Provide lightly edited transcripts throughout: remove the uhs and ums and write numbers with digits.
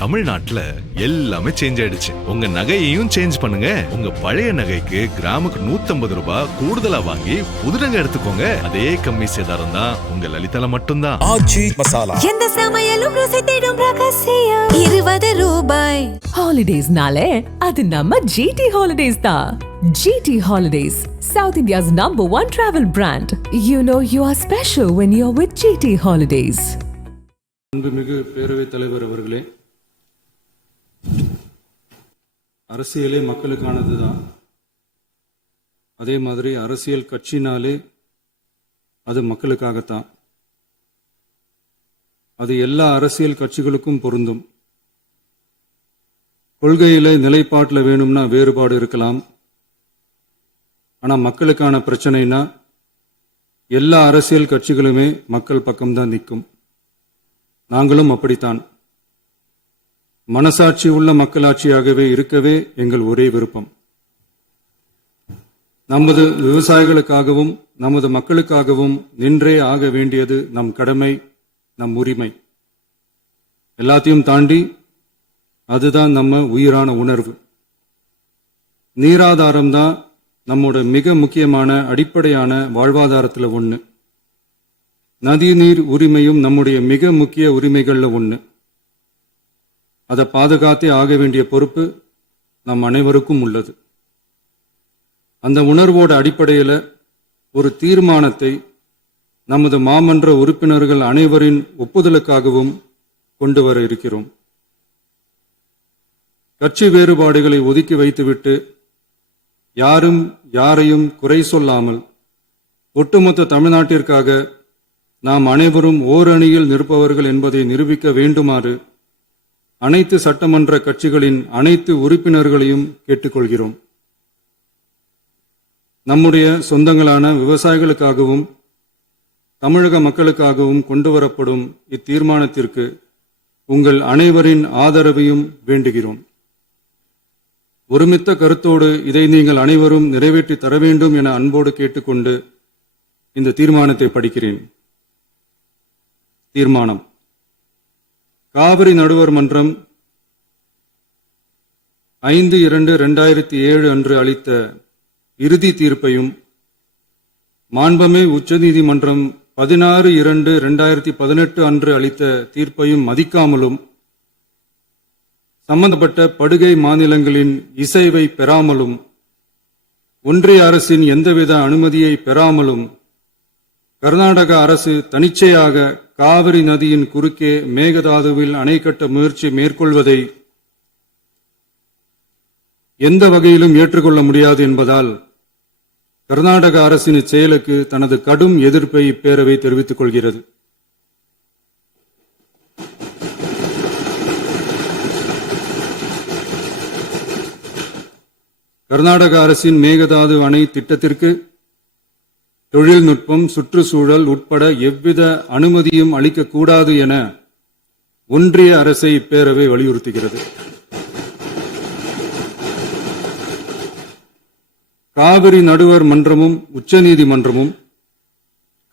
தமிழ்நாட்டுல எல்லாமே சேஞ்ச் ஆயிடுச்சு. உங்க நகையையும் சேஞ்ச் பண்ணுங்க. உங்க பழைய நகைக்கு கிராமுக்கு 150 ரூபாய் கூடுதலா வாங்கி புது நகை எடுத்துக்கோங்க. அதே கம்மி சேதாரம் தான் உங்க லலிதால மட்டும்தான். ஆச்சி மசாலா. எந்த சமையலும் ருசி தேடும் ரகசியம் 20 ரூபாய். ஹாலிடேஸ்னாலே அது நம்ம ஜிடி ஹாலிடேஸ் தான். GT Holidays, South India's #1 travel brand. You know you are special when you're with GT Holidays. அன்புமிகு பேரவைத் தலைவர் அவர்களே, அரசியலே மக்களுக்கானது தான். அதே மாதிரி அரசியல் கட்சினாலே அது மக்களுக்காகத்தான். அது எல்லா அரசியல் கட்சிகளுக்கும் பொருந்தும். கொள்கையில நிலைப்பாட்டில் வேணும்னா வேறுபாடு இருக்கலாம். ஆனால் மக்களுக்கான பிரச்சனைனா எல்லா அரசியல் கட்சிகளுமே மக்கள் பக்கம்தான் நிற்கும். நாங்களும் அப்படித்தான். மனசாட்சி உள்ள மக்களாட்சியாகவே இருக்கவே எங்கள் ஒரே விருப்பம். நமது விவசாயிகளுக்காகவும் நமது மக்களுக்காகவும் நின்றே ஆக வேண்டியது நம் கடமை, நம் உரிமை. எல்லாத்தையும் தாண்டி அதுதான் நம்ம உயிரான உணர்வு. நீராதாரம் தான் நம்மோட மிக முக்கியமான அடிப்படையான வாழ்வாதாரத்தில் ஒன்று. நதி நீர் உரிமையும் நம்முடைய மிக முக்கிய உரிமைகளில் ஒன்று. அதை பாதுகாத்தே ஆக வேண்டிய பொறுப்பு நம் அனைவருக்கும் உள்ளது. அந்த உணர்வோட அடிப்படையில் ஒரு தீர்மானத்தை நமது மாமன்ற உறுப்பினர்கள் அனைவரின் ஒப்புதலுக்காகவும் கொண்டு வர இருக்கிறோம். கட்சி வேறுபாடுகளை ஒதுக்கி வைத்துவிட்டு யாரும் யாரையும் குறை சொல்லாமல் ஒட்டுமொத்த தமிழ்நாட்டிற்காக நாம் அனைவரும் ஓரணியில் நிற்பவர்கள் என்பதை நிரூபிக்க வேண்டுமாறு அனைத்து சட்டமன்ற கட்சிகளின் அனைத்து உறுப்பினர்களையும் கேட்டுக்கொள்கிறோம். நம்முடைய சொந்தங்களான விவசாயிகளுக்காகவும் தமிழக மக்களுக்காகவும் கொண்டு வரப்படும் இத்தீர்மானத்திற்கு உங்கள் அனைவரின் ஆதரவையும் வேண்டுகிறோம். ஒருமித்த கருத்தோடு இதை நீங்கள் அனைவரும் நிறைவேற்றி தர வேண்டும் என அன்போடு கேட்டுக்கொண்டு இந்த தீர்மானத்தை படிக்கிறேன். தீர்மானம்: காவிரி நடுவர் மன்றம் 5/2/2007 அன்று அளித்த இறுதி தீர்ப்பையும் மாண்புமிகு உச்சநீதிமன்றம் 16/2/2018 அன்று அளித்த தீர்ப்பையும் மதிக்காமலும் சம்பந்தப்பட்ட படுகை மாநிலங்களின் இசைவை பெறாமலும் ஒன்றிய அரசின் எந்தவித அனுமதியை பெறாமலும் கர்நாடக அரசு தனிச்சையாக காவிரி நதியின் குறுக்கே மேகதாதுவில் அணை கட்ட முயற்சி மேற்கொள்வதை எந்த வகையிலும் ஏற்றுக்கொள்ள முடியாது என்பதால் கர்நாடக அரசின் செயலுக்கு தனது கடும் எதிர்ப்பை இப்பேரவை தெரிவித்துக் கொள்கிறது. கர்நாடக அரசின் மேகதாது அணை திட்டத்திற்கு தொழில்நுட்பம், சுற்றுச்சூழல் உட்பட எவ்வித அனுமதியும் அளிக்கக்கூடாது என ஒன்றிய அரசை இப்பேரவை வலியுறுத்துகிறது. காவிரி நடுவர் மன்றமும் உச்சநீதிமன்றமும்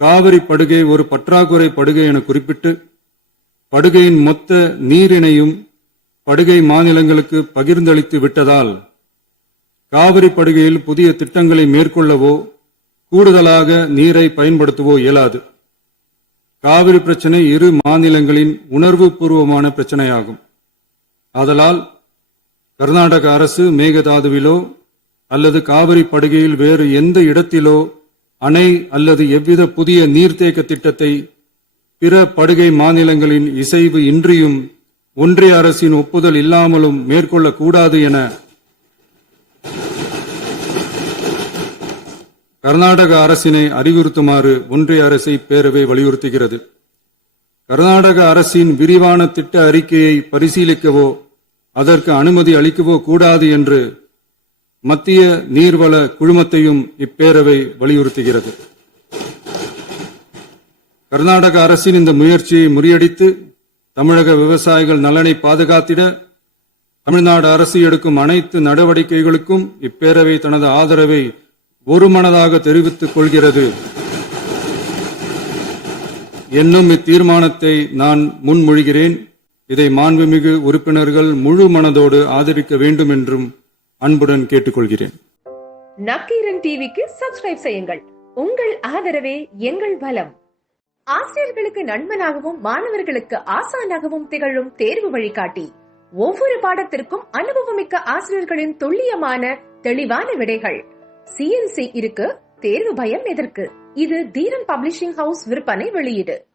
காவிரி படுகை ஒரு பற்றாக்குறை படுகை என குறிப்பிட்டு படுகையின் மொத்த நீரினையும் படுகை மாநிலங்களுக்கு பகிர்ந்தளித்து விட்டதால் காவிரி படுகையில் புதிய திட்டங்களை மேற்கொள்ளவோ கூடுதலாக நீரை பயன்படுத்தவோ இயலாது. காவிரி பிரச்சனை இரு மாநிலங்களின் உணர்வு பூர்வமான பிரச்சனையாகும். ஆதலால் கர்நாடக அரசு மேகதாதுவிலோ அல்லது காவிரி படுகையில் வேறு எந்த இடத்திலோ அணை அல்லது எவ்வித புதிய நீர்த்தேக்க திட்டத்தை பிற படுகை மாநிலங்களின் இசைவு இன்றியும் ஒன்றிய அரசின் ஒப்புதல் இல்லாமலும் மேற்கொள்ளக்கூடாது என கர்நாடக அரசினை அறிவுறுத்துமாறு ஒன்றிய அரசை பேரவை வலியுறுத்துகிறது. கர்நாடக அரசின் விரிவான திட்ட அறிக்கையை பரிசீலிக்கவோ அதற்கு அனுமதி அளிக்கவோ கூடாது என்று மத்திய நீர்வள குழுமத்தையும் இப்பேரவை வலியுறுத்துகிறது. கர்நாடக அரசின் இந்த முயற்சியை முறியடித்து தமிழக விவசாயிகள் நலனை பாதுகாத்திட தமிழ்நாடு அரசு எடுக்கும் அனைத்து நடவடிக்கைகளுக்கும் இப்பேரவை தனது ஆதரவை ஒருமனதாக தெரிவித்துக் கொள்கிறது என்னும் இத்தீர்மானத்தை நான் முன்மொழிகிறேன். இதை மாண்புமிகு உறுப்பினர்கள் முழு மனதோடு ஆதரிக்க வேண்டும் என்றும் அன்புடன் கேட்டுக்கொள்கிறேன். நக்கீரன் டிவிக்கு சப்ஸ்கிரைப் செய்யுங்கள். உங்கள் ஆதரவே எங்கள் பலம். ஆசிரியர்களுக்கு நண்பனாகவும் மாணவர்களுக்கு ஆசானாகவும் திகழும் தேர்வு வழிகாட்டி. ஒவ்வொரு பாடத்திற்கும் அனுபவமிக்க ஆசிரியர்களின் துல்லியமான தெளிவான விடைகள். CNC இருக்கு, தேர்வு பயம் எதற்கு? இது தீரன் பப்ளிஷிங் ஹவுஸ் விற்பனை வெளியீடு.